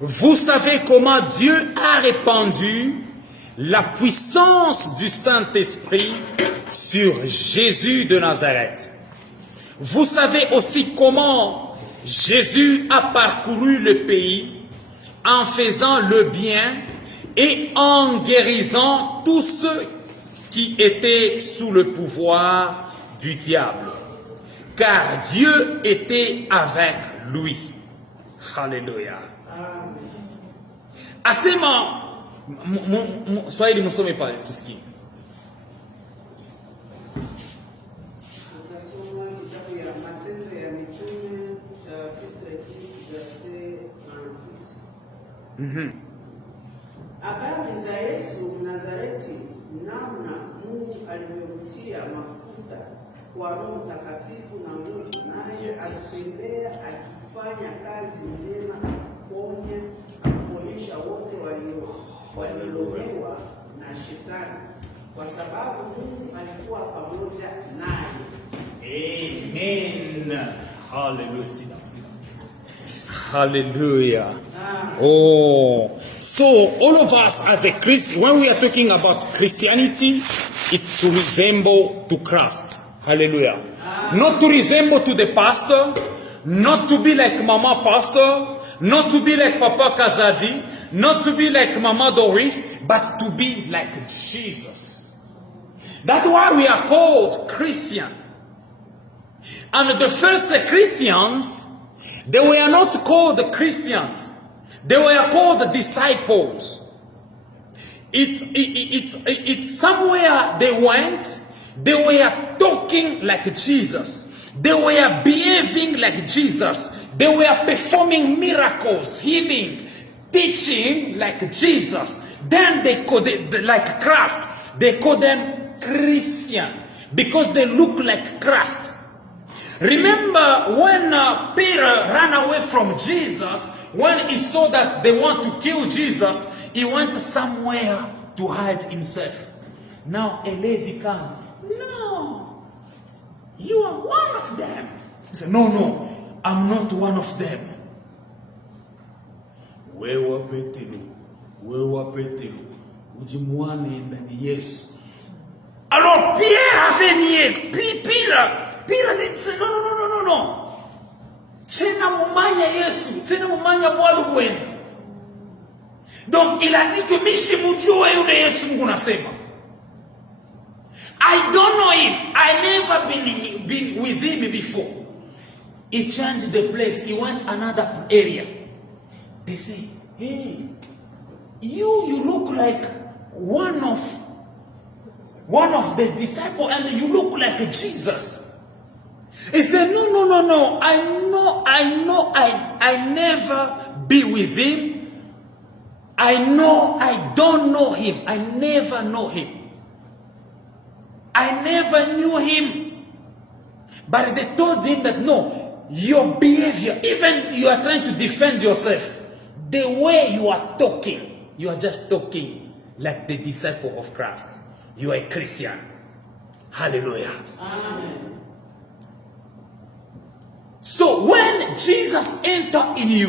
Vous savez comment Dieu a répandu la puissance du Saint-Esprit sur Jésus de Nazareth. Vous savez aussi comment Jésus a parcouru le pays en faisant le bien et en guérissant tous ceux qui étaient sous le pouvoir du diable. Car Dieu était avec lui. Alléluia. Asema Swahili musome pale tusikie. Habari za Yesu Mnazareti, namna Mungu alivyomtia mafuta kwa Roho Mtakatifu na nguvu, naye alitembea akifanya kazi njema, kuponya na kuponyesha wote waliolemewa na Shetani, kwa sababu Mungu alikuwa pamoja naye. Amen. Hallelujah. Hallelujah. Oh, so all of us as a Christian, when we are talking about Christianity, it's to resemble to Christ. Hallelujah. Not to resemble to the pastor, not to be like Mama Pastor, not to be like Papa Kazadi, not to be like Mama Doris, but to be like Jesus. That's why we are called Christian. And the first Christians, they were not called Christians. They were called disciples. It's somewhere they went, they were talking like Jesus. They were behaving like Jesus. They were performing miracles, healing, teaching like Jesus. Then they called it like Christ. They called them Christian because they look like Christ. Remember when Peter ran away from Jesus, when he saw that they want to kill Jesus, he went somewhere to hide himself. Now a lady came. No, you are one of them. He said, no, I'm not one of them. Wewe Petero, ujimwane ndani Yesu. Alors Pierre avait nié. Pierre dit, non. Tena mumanya Yesu, tena mumanya mwalu wenu. Donc il a dit que mishi mujue yule Yesu Mungu nasema. I don't know him. I never been with him before. He changed the place. He went another area. They say, hey, you look like one of the disciples, and you look like Jesus. He said, no. I never be with him. I don't know him. I never know him. I never knew him. But they told him that no, your behavior, even you are trying to defend yourself, the way you are talking, you are just talking like the disciple of Christ. You are a Christian. Hallelujah. Amen. So when Jesus enters in you,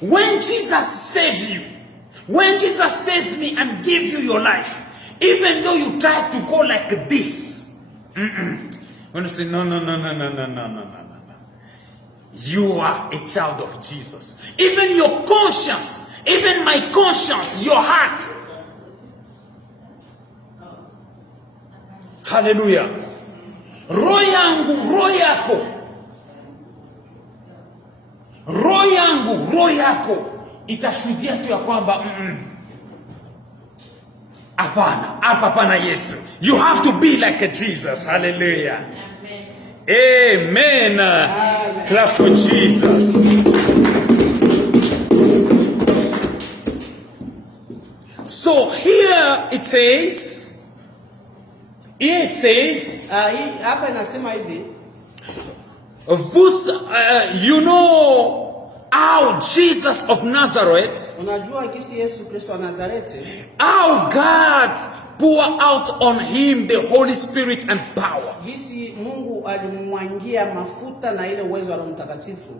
when Jesus saves you, when Jesus saves me and gives you your life, even though you try to go like this, when you say no. You are a child of Jesus. Even your conscience, even my conscience, your heart. Hallelujah. Roho yangu, roho yako. Roho yako itashuhudia tu ya kwamba hapana Yesu. You have to be like a Jesus. Hallelujah. Amen. Amen. Clap for Jesus. So here it says, hapa inasema hivi, you know how Jesus of Nazareth, unajua kisi Yesu Kristo wa Nazareti, how God pour out on him the Holy Spirit and power. Gisi Mungu alimwangia mafuta na ile uwezo wa Roho Mtakatifu.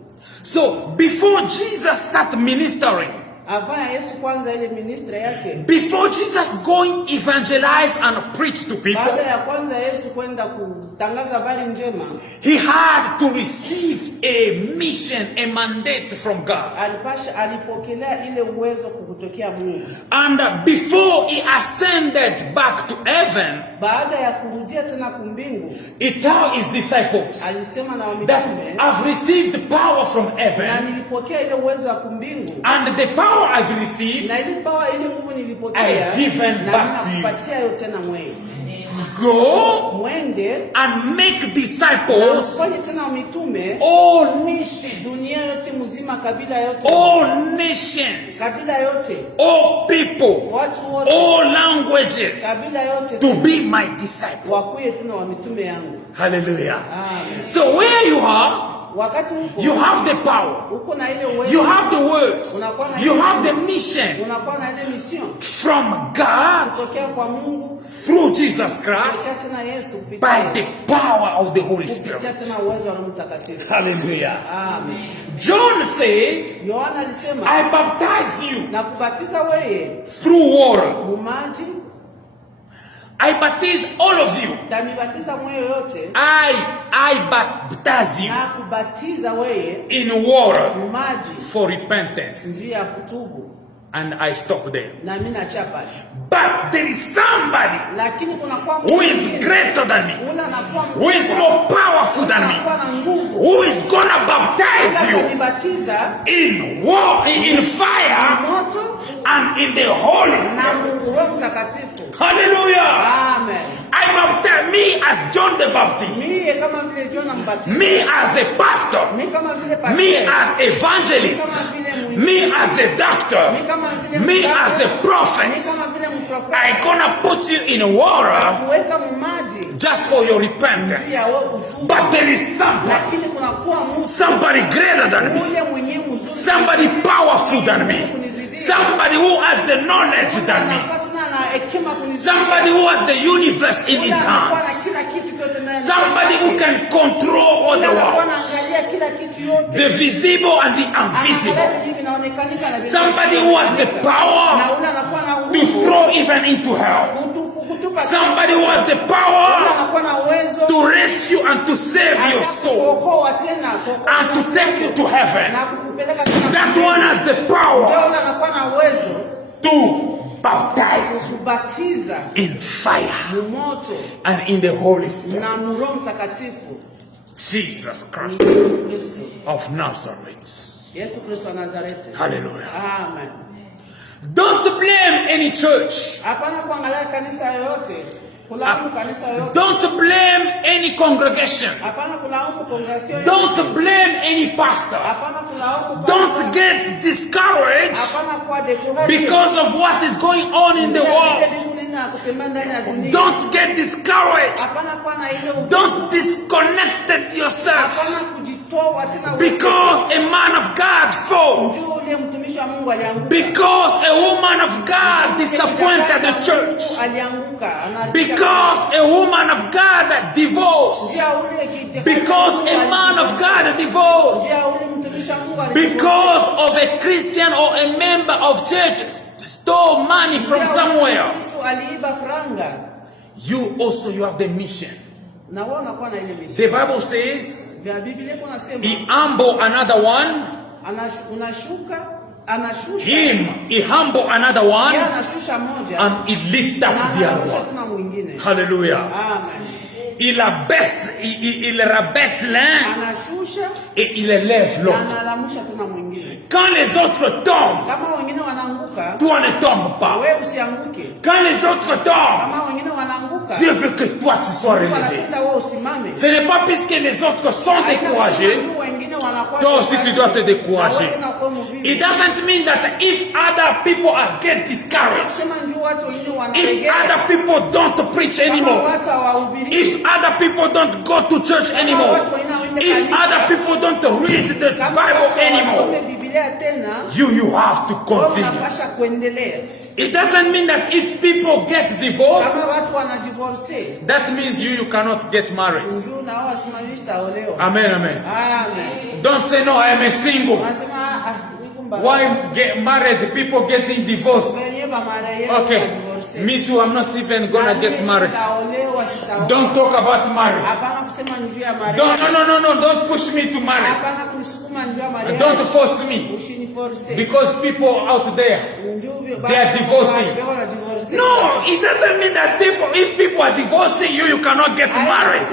So before Jesus started ministering, Avant Yesu kwanza ile ministry yake, before Jesus going evangelize and preach to people, baada ya kwanza Yesu kwenda kutangaza habari njema, he had to receive a mission, a mandate from God. Alipokelea ile uwezo kutokea Mungu. And before he ascended back to heaven, baada ya kurudia tena kumbingu, he told his disciples alisema na that wamitume, I've received power from heaven, na nilipokea ile uwezo wa kumbingu, and the power I've received, na ile power ile nguvu nilipokea, I given na back to you. ninakupatia yote tena mwe. Go Mwende and make disciples, na tena mitume, all nations, dunia yote mzima, kabila yote, all nations, kabila yote, all people, watu wote, all languages, kabila yote, to be my disciple. wakuye tena wa mitume yangu. Hallelujah. Amen. So where you are, Wakati uko, you have the power, uko na ile uwezo, you have the word, unakuwa na you ile, have the mission unakuwa na ile mission from God kutokea kwa Mungu, through Jesus Christ kutokea tena Yesu, by the power of the Holy Spirit. kupitia tena uwezo wa Roho Mtakatifu. Hallelujah. Amen. John said, Yohana alisema, I baptize you na kubatiza wewe through water. mumaji, I baptize all of you. tamibatiza mwe yote, I baptize you na kubatiza wewe in water mumaji for repentance. njia ya kutubu. And I stop there. Na mimi nachapa. But there is somebody Lakini kuna kwa who is greater than me, ule anakuwa who is more powerful than me, anakuwa na nguvu, who is gonna baptize you atanibatiza in war, in fire, moto and in the Holy na Spirit. Roho Mtakatifu. Hallelujah. Amen. I baptize me as John the Baptist, Mimi kama vile John mbatiza, me as a pastor, mimi kama vile pastor, me as evangelist, me as a doctor, me as a prophet. kama vile mprofeti, I'm gonna put you in water kuweka mumaji just for your repentance. ya wewe kutubu. But there is somebody, Lakini kuna kuwa mtu somebody greater than me, ule mwenye mzuri, somebody powerful than me, somebody who has the knowledge than me, anapatikana na hekima kunizidi, somebody who has the universe in his anakuwa na hands, kila kitu yote ndani, somebody who can control all the anakuwa world, anaangalia kila kitu yote, the visible and the invisible, anaangalia vitu vinaonekanika na somebody who has the power na ule anakuwa na to uwezo throw even into hell, kutupa, somebody who has the ule power anakuwa na uwezo to rescue and to save your soul kuokoa tena, kuokoa and to take you to heaven. na kukupeleka tena. That one has the Ndio power ule anakuwa na uwezo to baptize kubatiza in fire moto and in the Holy Spirit. na Roho Mtakatifu. Jesus Christ Kristo, of Nazareth. Yesu Kristo wa Nazareti. Hallelujah. Amen. Don't blame any church. Hapana kuangalia kanisa yoyote, kulaumu kanisa yoyote. Don't blame any congregation. Hapana kulaumu kongresio yoyote. Don't blame any pastor. Hapana kulaumu Don't pastor. get discouraged Hapana kuwa decouraged because of what is going on in the world. Don't get discouraged. Hapana kuwa na ile Don't disconnect yourself hapana kujitoa tena because a man of God fall. Njoo ule mtumishi wa Mungu alianguka. Because a woman of God disappointed the church. Alianguka. Because a woman of God divorced. Because a man of God divorced. Because of a Christian or a member of church stole money from somewhere. You also, you have the mission. The Bible says, he humble another one. Him, he humble another one. And he lift up the other one. Hallelujah. Il rabaisse l'un et il élève l'autre. Quand les autres tombent, toi ne tombes pas. Quand les autres tombent, Dieu veut que toi tu sois relevé. Ce n'est pas puisque les autres sont découragés, toi aussi tu dois te décourager. It doesn't mean that if other people are get discouraged, if other people don't preach anymore, if other people don't go to church anymore, if other people don't read the Bible anymore, you have to continue. It doesn't mean that if people get divorced, Kama watu wanadivorce, that means you cannot get married. ndio na wao wasimamisha olewa. Amen, amen. Amen. Don't say, no, I am a single. Wanasema nikumba. Why get married? People getting divorced. Wenye ba mare Okay, divorce. me too, I'm not even gonna get married. Don't talk about marriage. Hapana kusema njoo ya mare. No, don't push me to marry. Hapana kunisukuma njoo ya mare. Don't force me. Usiniforce. Because people out there, they are divorcing. No, it doesn't mean that if people are divorcing you, you cannot get married.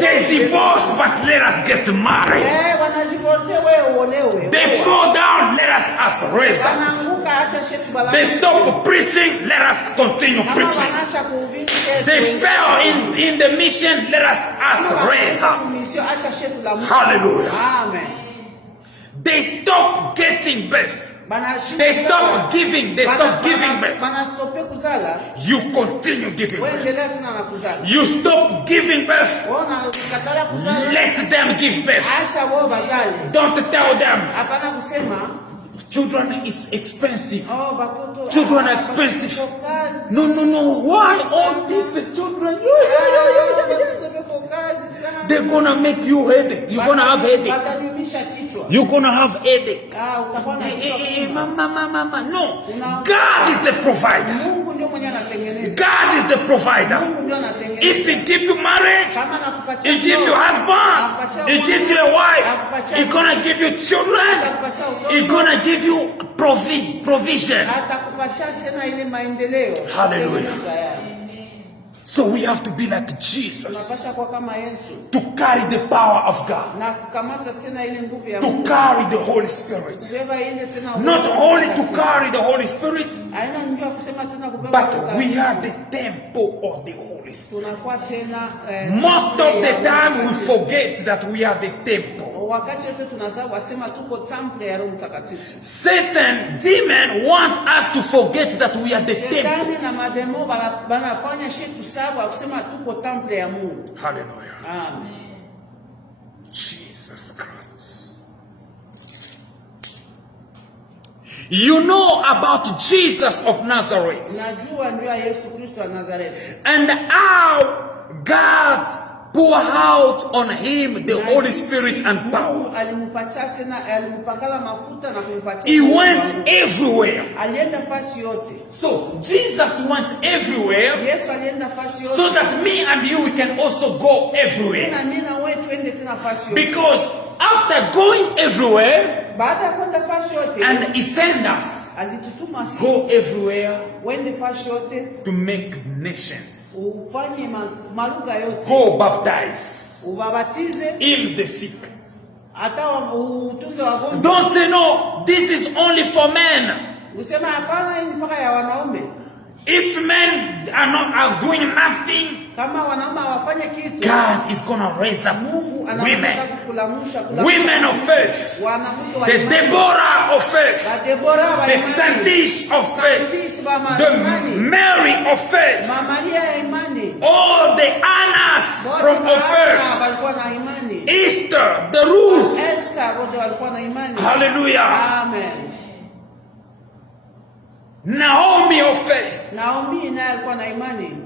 They divorce, but let us get married. They fall down, let us raise up. They stop preaching, let us continue preaching. They fell in the mission, let us raise up. Hallelujah. Amen. They stop getting birth. They stop giving. They stop giving birth. You continue giving birth. You stop giving birth. Let them give birth. Don't tell them. Children is expensive. Children are expensive. No. Why all these children? They're gonna make you headache. You're gonna have headache. You're gonna have headache. Mama. No. God is the provider. God is the provider. If He gives you marriage, He gives you husband, He gives you a wife, He's gonna give you children, He's gonna give you provision. Hallelujah. So we have to be like Jesus, to carry the power of God, to carry the Holy Spirit. Not only to carry the Holy Spirit, but we are the temple of the Holy Spirit. Most of the time we forget that we are the temple. Satan, demon wants us to forget that we are the temple. Hallelujah. Amen. Jesus Christ. You know about Jesus of Nazareth and how God pour out on him the Holy Spirit and power. He went everywhere. So Jesus went everywhere, so that me and you, we can also go everywhere. Because after going everywhere, and He sent us go everywhere to make nations, go baptize, heal the sick. Don't say no, this is only for men. If men are doing nothing, God is gonna raise up women of faith, the Deborah of faith, the Sandish of faith, the Mary of faith, all the Annas from of faith, Esther, the Ruth. Hallelujah. Amen. Naomi of faith. Naomi naye alikuwa na imani.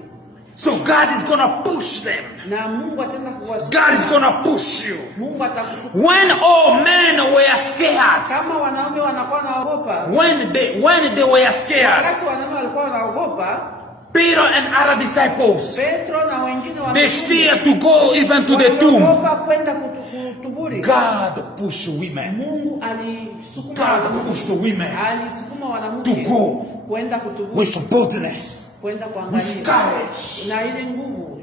So God is gonna push them. Na Mungu ataenda kuwasukuma. God is gonna push you. Mungu atakusukuma. When all men were scared. Kama wanaume wanakuwa wanaogopa. When they were scared. Wakati wanaume walikuwa wanaogopa. Peter and other disciples, Petro na wengine they fear to go even to the tomb. Kwenda kutuburi. God pushed women. Mungu alisukuma God pushed the women to go kwenda kutuburi with boldness, kwenda kuangalia, with courage. Na ile nguvu.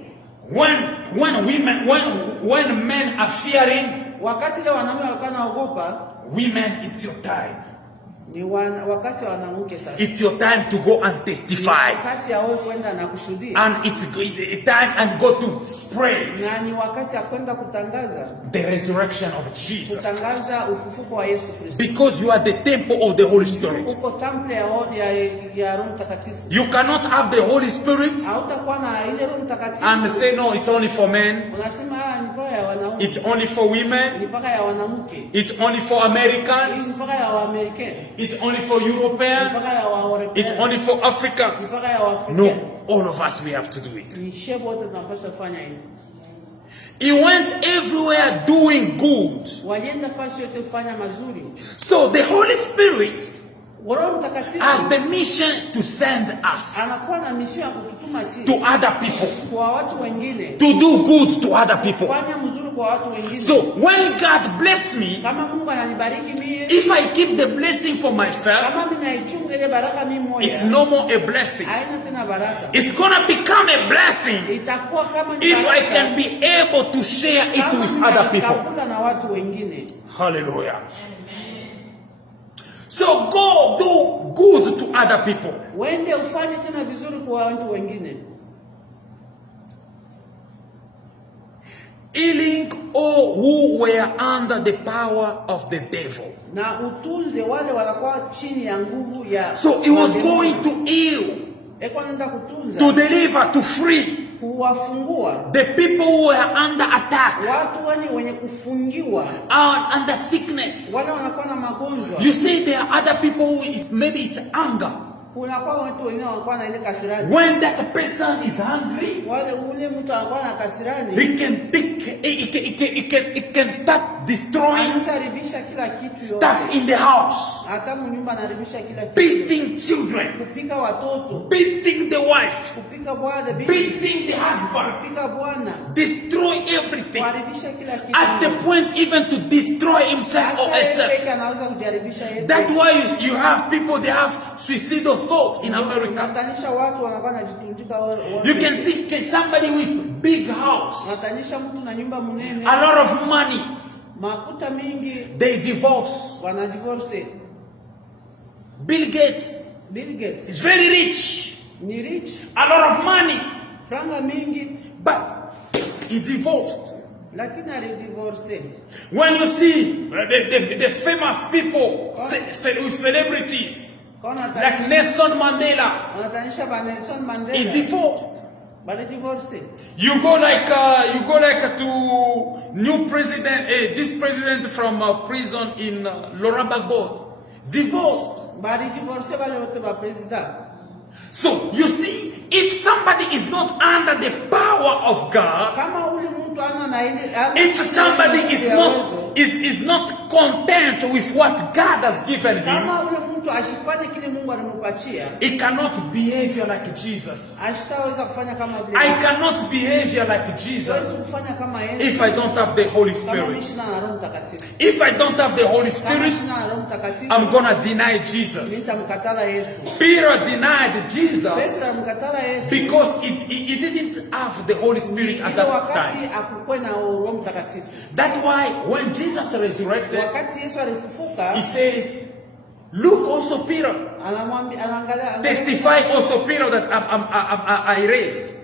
When men are fearing, wakati ile wanaume walikuwa naogopa, women, it's your time. Ni wakati wanawake sasa. It's your time to go and testify. Wakati ya wewe kwenda na kushuhudia. And it's time and go to spread. Na ni wakati ya kwenda kutangaza the resurrection of Jesus Christ. Kutangaza ufufuko wa Yesu Kristo. Because you are the temple of the Holy Spirit. Uko temple ya Roho Mtakatifu. You cannot have the Holy Spirit hautakuwa na ile Roho Mtakatifu and say no, it's only for men. Unasema ni kwa wanaume. It's only for women. Ni mpaka ya wanamke. It's only for Americans. Ni mpaka ya Waamerikani. It's only for Europeans. Ni mpaka ya Waeuropean. It's only for Africans. Ni mpaka ya Waafrika. No, all of us we have to do it. Ni shebu wote tunapaswa kufanya hivi. He went everywhere doing good. Walienda fasi yote kufanya mazuri. So the Holy Spirit Roho Mtakatifu has the mission to send us anakuwa na mission ya kututuma sisi to other people, kwa watu wengine, to do good to other people. kufanya mzuri kwa watu wengine. So when God bless me, Kama Mungu ananibariki mimi, if I keep the blessing for myself, kama mimi naichunga ile baraka mimi moja, it's no more a blessing. haina tena baraka. It's gonna become a blessing Itakuwa kama ni if I baraka can be able to share it kama with other people. ninaikabula na watu wengine. Hallelujah. So go do good to other people. Wende ufanye tena vizuri kwa watu wengine. Healing all who were under the power of the devil. Na utunze wale wanakuwa chini ya nguvu ya. So he was going to heal, Anaenda kutunza, to deliver, to free kuwafungua the people who were under attack, watu wenye kufungiwa, under sickness. wale wanakuwa na magonjwa. You see, there are other people who maybe it's anger. Kunakuwa watu wengine wanakuwa na ile kasirani. When that person is hungry, Wale ule mtu anakuwa na kasirani, he can start destroying anaharibisha kila kitu stuff yote. in the house, Hata mnyumba anaharibisha kila kitu. beating children, Kupika watoto, beating the wife, kupika bwana bibi, beating the husband, kupika bwana, destroy everything, kuharibisha kila kitu. at the point even to destroy himself or Hata yeye herself. peke anaweza kujaribisha yeye. That's why you have people, they have suicidal thoughts in America. Unatanisha watu wanakuwa wanajitundika wao. You can see somebody with big house, Unatanisha mtu na nyumba mnene, a lot of money, makuta mingi, they divorce. wana divorce. Bill Gates Bill Gates is very rich, ni rich, a lot of money, franga mingi, but he divorced. lakini alidivorce. When you see the famous people, with celebrities, like Nelson Mandela, Wanatanisha ba Nelson he Mandela, divorced. bali divorce. You go like to new president, this president from prison in Laurent Gbagbo, divorced. Bali divorce bale wote ba president. So you see, if somebody is not under the power of God, Kama ule mtu ana na ile, if somebody is not content with what God has given him, kama ule mtu ashifanye kile Mungu alimpatia, he cannot behave like Jesus. ashitaweza kufanya kama vile. I cannot behave like Jesus Siwezi kufanya kama Yesu. if I don't have the Holy Kama Spirit. nishina na Roho Mtakatifu. If I don't have the Holy Kama Spirit, nishina na Roho Mtakatifu, I'm gonna deny Jesus. nitamkatala Yesu. Peter denied Jesus Petro amkatala Yesu because he didn't have the Holy Spirit at ile that wakati time. akukuwe na Roho Mtakatifu. That's why when Jesus resurrected, Wakati Yesu alifufuka, he said, look also Peter, anaangalia, testify also Peter that I raised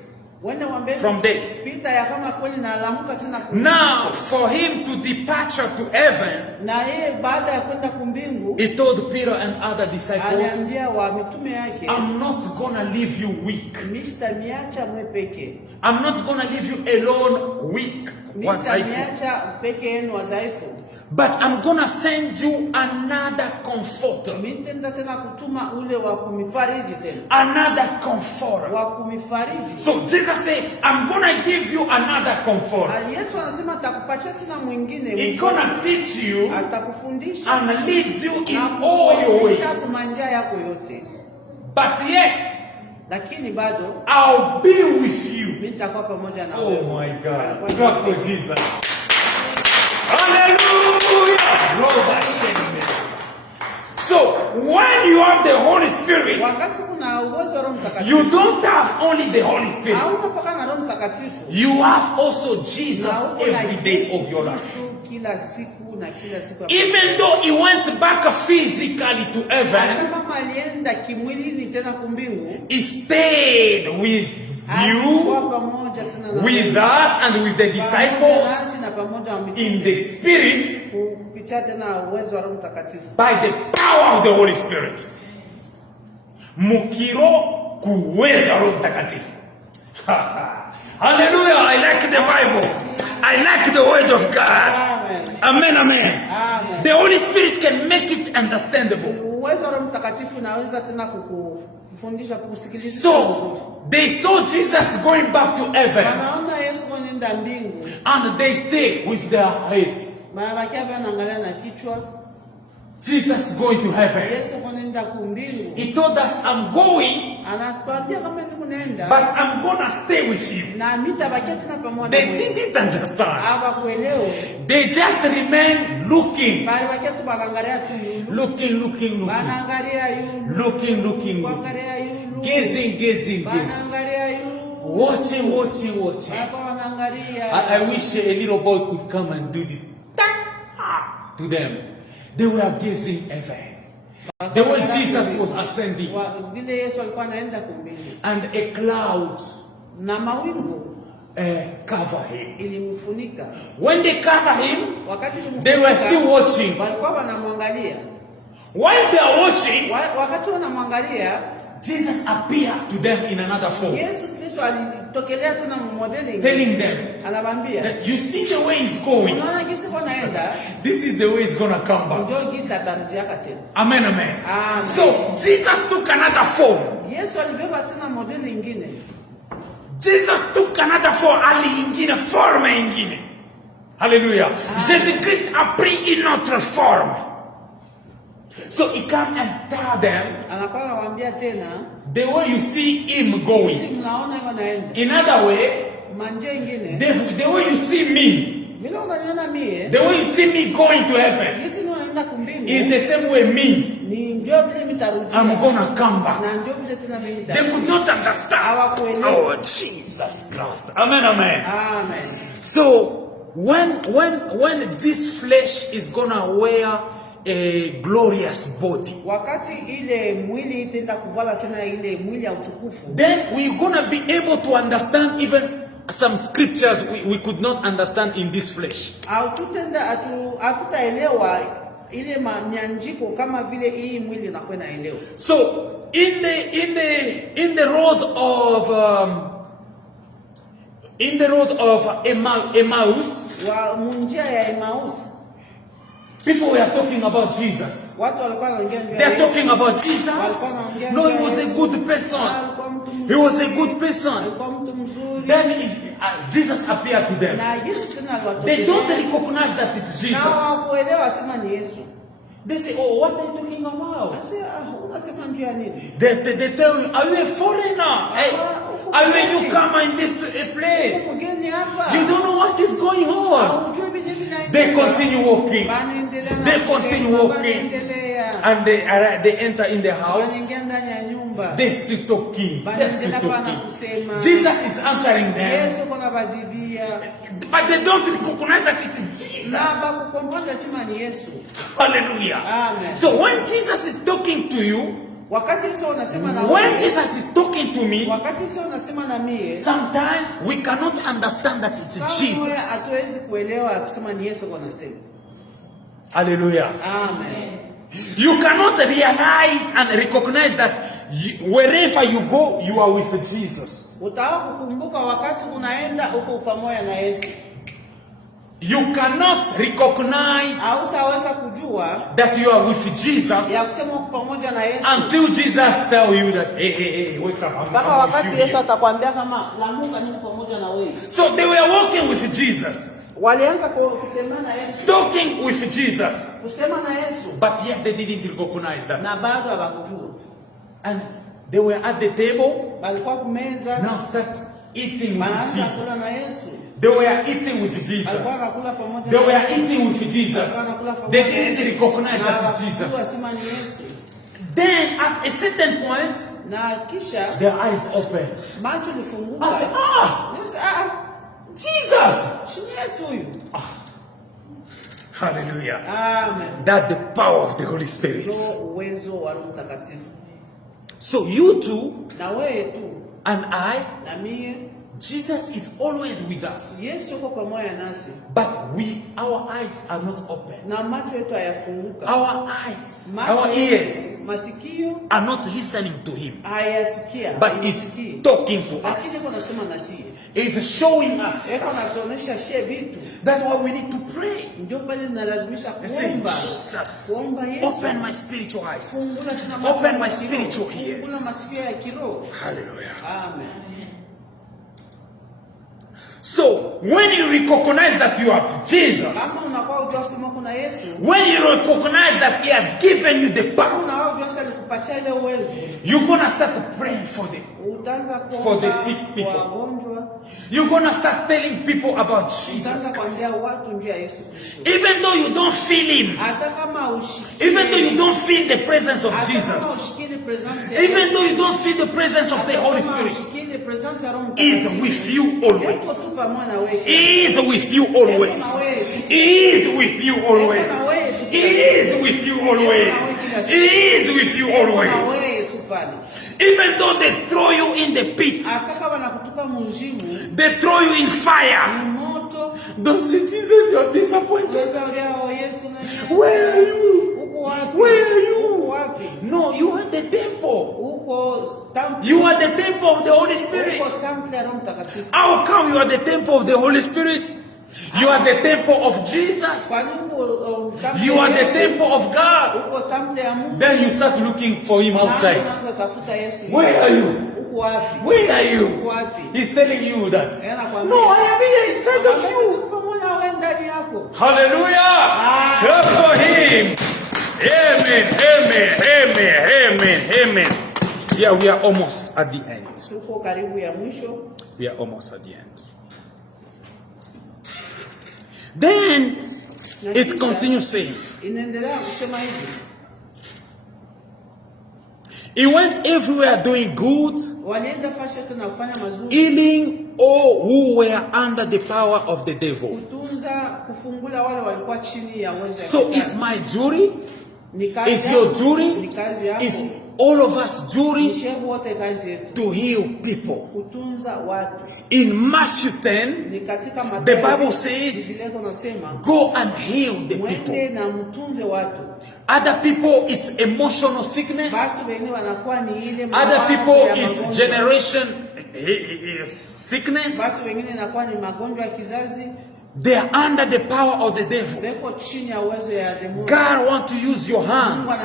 from death. Peter ya kama kweli na alamuka tena. Now for him to departure to heaven, Na yeye baada ya kwenda kumbingu, he told Peter and other disciples, aliambia wa mitume yake, I'm not gonna leave you weak. Mr. Miacha mwe peke. I'm not gonna leave you alone weak. Mr. Miacha peke yenu wazaifu. But I'm gonna send you another comforter. Mitenda tena kutuma ule wa kumifariji tena. Another comforter. Wa kumifariji. So Jesus said, I'm gonna give you another comforter. Yesu anasema atakupatia tena mwingine. He's gonna teach you atakufundisha and lead you in all your ways. Kumanja yako yote. But yet, lakini bado I'll be with you. Mimi nitakuwa pamoja na wewe. Oh my God. Clap for Jesus. Hallelujah. So when you have the Holy Spirit, wakati kuna uwezo wa Roho Mtakatifu, you don't have only the Holy Spirit. hauna na Roho Mtakatifu. You have also Jesus every day of your life. Kila siku na kila siku. Even though he went back physically to heaven, hata kama alienda kimwili tena kumbingu, he stayed with you, with us, and with the disciples in the Spirit by the power of the Holy Spirit. Mukiro kuweza Roho Mtakatifu. Hallelujah. I like the Bible. I like the word of God. Amen, amen. Amen. The Holy Spirit can make it understandable. Uwezo wa Roho Mtakatifu unaweza tena kukufundisha kusikiliza. So they saw Jesus going back to heaven. Wanaona Yesu kwenda mbingu. And they stay with their head. Wanabakia wanaangalia na kichwa. Jesus going to heaven. Yesu kwenda kumbingu. He told us, I'm going. Anatuambia kama niko naenda. But I'm gonna stay with you. Na mitabakia tena pamoja. They didn't understand. Hawakuelewa. They just remain looking. Bali bakia tu wanaangalia tu. Looking. Wanaangalia yule. Looking. Wanaangalia yule. Gazing. Wanaangalia yule. Watching. I wish a little boy could come and do this to them. They were gazing heaven. The way Jesus was ascending. And a cloud cover him. When they cover him, they were still watching. While they are watching, Jesus appeared to them in another form. Telling them that you see the way it's going. This is the way it's going to come back. Amen. So Jesus took another form. Jesus took another form. Forme ingine. Hallelujah. Jésus-Christ a pris une autre forme. So he came and tell them the way you see him going. In other way, the way you see me, the way you see me going to heaven is the same way me. I'm gonna come back. They could not understand. Oh, Jesus Christ. Amen. So when this flesh is gonna wear a glorious body, then we're gonna be able to understand even some scriptures we could not understand in this flesh. So in the road of Emmaus, people were talking about Jesus. They are talking about Jesus. No, he was a good person. He was a good person. Then Jesus appeared to them. They don't recognize that it's Jesus. They say, oh, what are you talking about? They tell you, are you a foreigner? Are you a newcomer in this place? You don't know what is going on. They continue walking. And they enter in the house. They still talking. Jesus is answering them. But they don't recognize that it's Jesus. Hallelujah. Amen. So when Jesus is talking to you, when Jesus is talking to me, sometimes we cannot understand that it's Jesus. Hallelujah. Amen. You cannot realize and recognize that wherever you go, you are with Jesus. You cannot recognize that you are with Jesus until Jesus tells you that, hey, wake up. I'm with you. So they were walking with Jesus. Talking with Jesus. But yet they didn't recognize that. And they were at the table. Now start eating with Jesus. They were eating with Jesus. They were eating with Jesus. They didn't recognize that it's Jesus. Then at a certain point, their eyes opened. I said, Jesus! Hallelujah. Amen. That's the power of the Holy Spirit. So you too and I Jesus is always with us. Yesu yuko pamoja nasi. But our eyes are not open. Na macho yetu hayafunguka. Our ears masikio are not listening to him. Hayasikia. But is talking to us. Lakini yuko anasema nasi. Is showing us yuko anatuonesha vitu. That's why we need to pray. Ndio pale tunalazimisha kuomba. Jesus, open my spiritual eyes. Open my spiritual ears. Fungua masikio ya kiroho. Hallelujah. Amen. So, when you recognize that you have Jesus, when you recognize that He has given you the power, you're going to start praying for the sick people. You're going to start telling people about Jesus Christ. Even though you don't feel Him, even though you don't feel the presence of Jesus, even though you don't feel the presence of the Holy Spirit, He is with you always. He is with you always. He is with you always. He is with you always. He is with you always. Even though they throw you in the pit, they throw you in fire, don't say, Jesus, you are disappointed. Where are you? Where are you? No, you are the temple. You are the temple of the Holy Spirit. How come you are the temple of the Holy Spirit? You are the temple of Jesus. You are the temple of God. Then you start looking for Him outside. Where are you? Where are you? He's telling you that. No, I am here inside of you. Hallelujah. Clap for Him. Amen. Amen. Amen. Amen. Amen. Yeah, we are almost at the end. We are almost at the end. Then it continues saying, He went everywhere doing good, healing all who were under the power of the devil. So it's my duty, it's your duty, it's all of us duty to heal people. In Matthew 10, the Bible says, go and heal the people. Other people, it's emotional sickness. Other people, it's generation sickness. They are under the power of the devil. God wants to use your hands.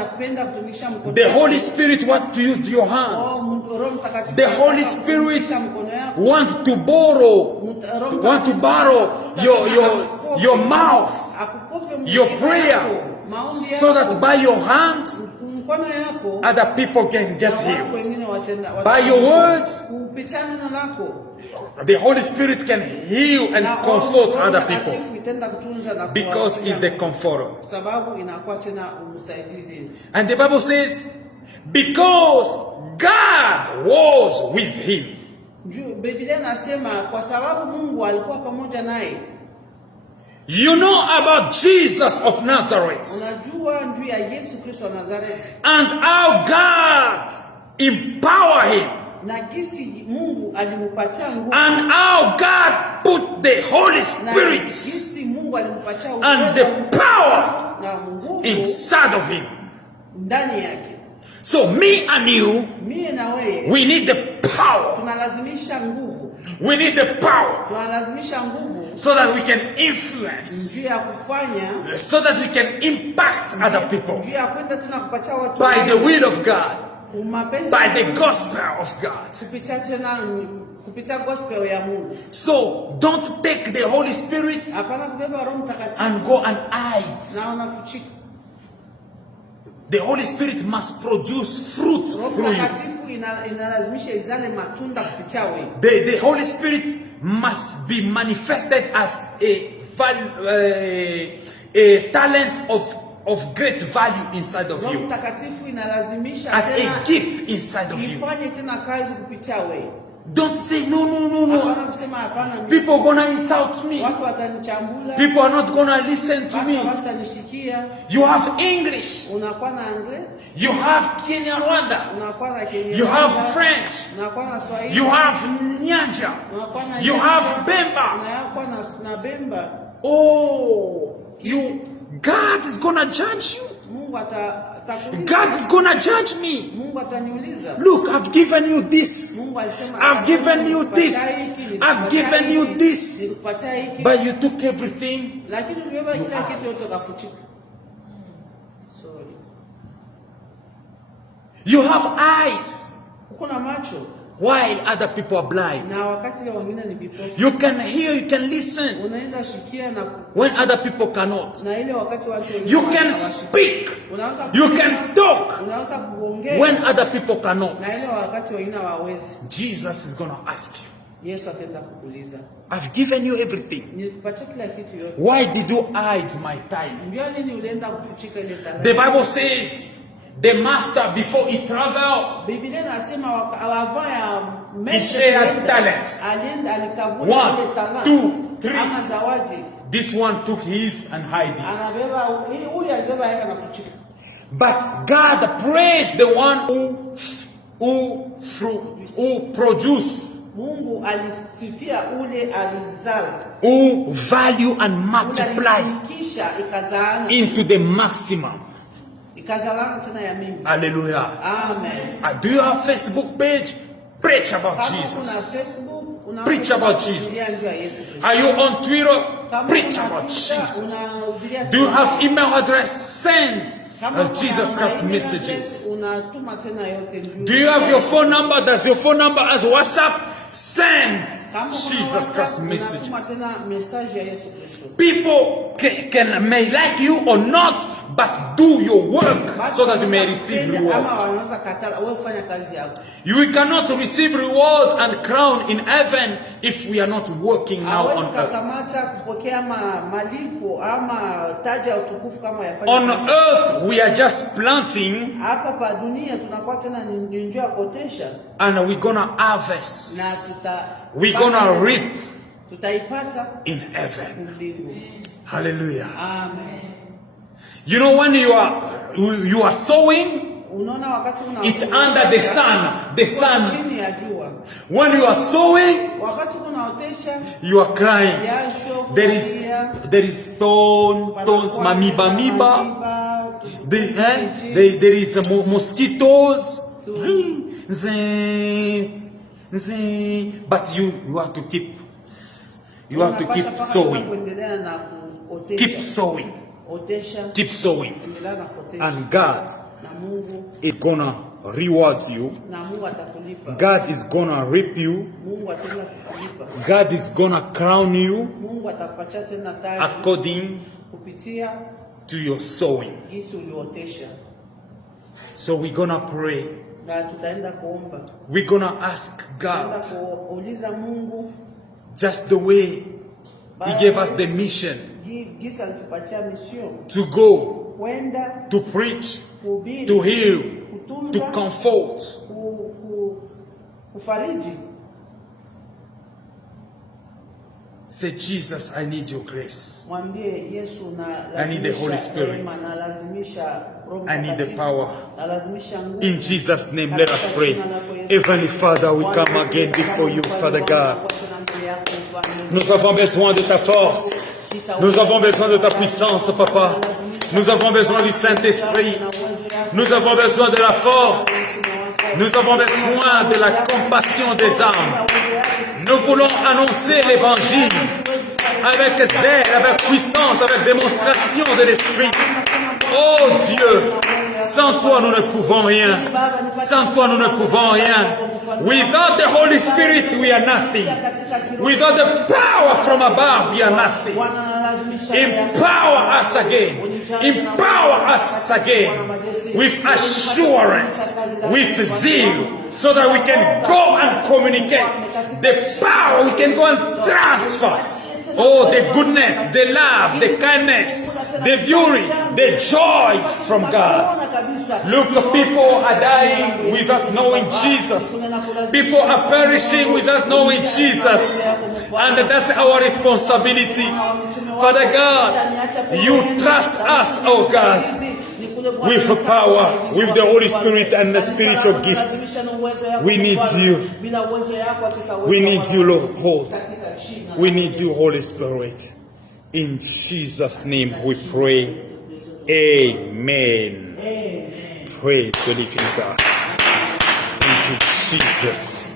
The Holy Spirit wants to use your hands. The Holy Spirit wants to borrow your mouth, your prayer, so that by your hand, other people can get healed. By your words, the Holy Spirit can heal and comfort other people because He's the comforter. And the Bible says, because God was with him. You know about Jesus of Nazareth and how God empowered him. And how God put the Holy Spirit and the power inside of him. So me and you, we need the power. We need the power so that we can influence, so that we can impact other people by the will of God, by the gospel of God. So don't take the Holy Spirit and go and hide. The Holy Spirit must produce fruit through you. The Holy Spirit must be manifested as a talent of great value inside of you, as a gift inside of you. Don't say no. Hapana kusema hapana. People gonna insult me. Watu watanichambula. People are not gonna listen to me. Watu wasitanisikia. You have English. Unakuwa na Anglais. You have Kenya Rwanda. Unakuwa na Kenya. You have French. Unakuwa na Swahili. You have Nyanja. Unakuwa na You have Bemba. Unakuwa na Bemba. Oh, God is gonna judge you. Mungu God is gonna judge me. Mungu ataniuliza. Look, I've given you this. Mungu alisema, I've given you this. I've given you this. But you took everything. Lakini ulibeba kila kitu yote ukafutika. Sorry. You have eyes. Uko na macho. While other people are blind. Na wakati wengine ni vipofu. You can hear, you can listen. Unaweza shikia na when other people cannot. Na ile wakati watu wengine you can speak. You can talk. Unaweza kuongea. When other people cannot. Na ile wakati wengine hawawezi. Jesus is going to ask you. Yesu ataenda kukuuliza. I've given you everything. Nilikupatia kila kitu yote. Why did you hide my time? Ndio nini ulienda kufichika ile talanta? The Bible says the master before he traveled, Biblia inasema awavaya he shared talent. Alienda alikabula ile talanta. 1, 2, 3. Ama zawadi. This one took his and hide it. Anabeba huyu alibeba yake na kufichika. But God praised the one who produced. Mungu alisifia ule alizala. Who value and multiply into the maximum. Hallelujah. Amen. Do you have Facebook page? Preach about Jesus. Preach about Jesus. Are you on Twitter? Preach about Jesus. Do you have email address? Send Jesus Christ messages. Do you have your phone number? Does your phone number has WhatsApp? Send Jesus Christ messages. People may like you or not, but do your work so that you may receive reward. You cannot receive reward and crown in heaven if we are not working now on earth. On earth, we are just planting, and we're gonna harvest. We're gonna reap in heaven. Hallelujah. Amen. You know, when you are sowing, it's under the sun. The sun. When you are sowing, you are crying. There is thorns, mamiba. There is mosquitoes. But you have to keep. You have to keep sowing. Keep sowing. Keep sowing. And God is gonna reward you. God is gonna reap you. God is gonna crown you according to your sowing. So we're gonna pray. We're gonna ask God, just the way He gave us the mission to go, to preach, to heal, to comfort. Say, Jesus, I need your grace. I need the Holy Spirit. I need the power. In Jesus' name, let us pray. Heavenly Father, we come again before you, Father God. Nous avons besoin de ta force. Nous avons besoin de ta puissance, Papa. Nous avons besoin du Saint-Esprit. Nous avons besoin de la force. Nous avons besoin de la compassion des âmes. Nous voulons annoncer l'évangile avec zèle, avec puissance, avec démonstration de l'Esprit. Oh Dieu, sans toi nous ne pouvons rien. Sans toi nous ne pouvons rien. Without the Holy Spirit we are nothing. Without the power from above we are nothing. Empower us again. Empower us again with assurance, with zeal, so that we can go and communicate the power. We can go and transfer Oh, the goodness, the love, the kindness, the beauty, the joy from God. Look, people are dying without knowing Jesus. People are perishing without knowing Jesus. And that's our responsibility. Father God, you trust us, oh God, with power, with the Holy Spirit and the spiritual gifts. We need you. We need you, Lord. We need you, Holy Spirit. In Jesus' name we pray. Amen. Praise the living God. Thank you, Jesus.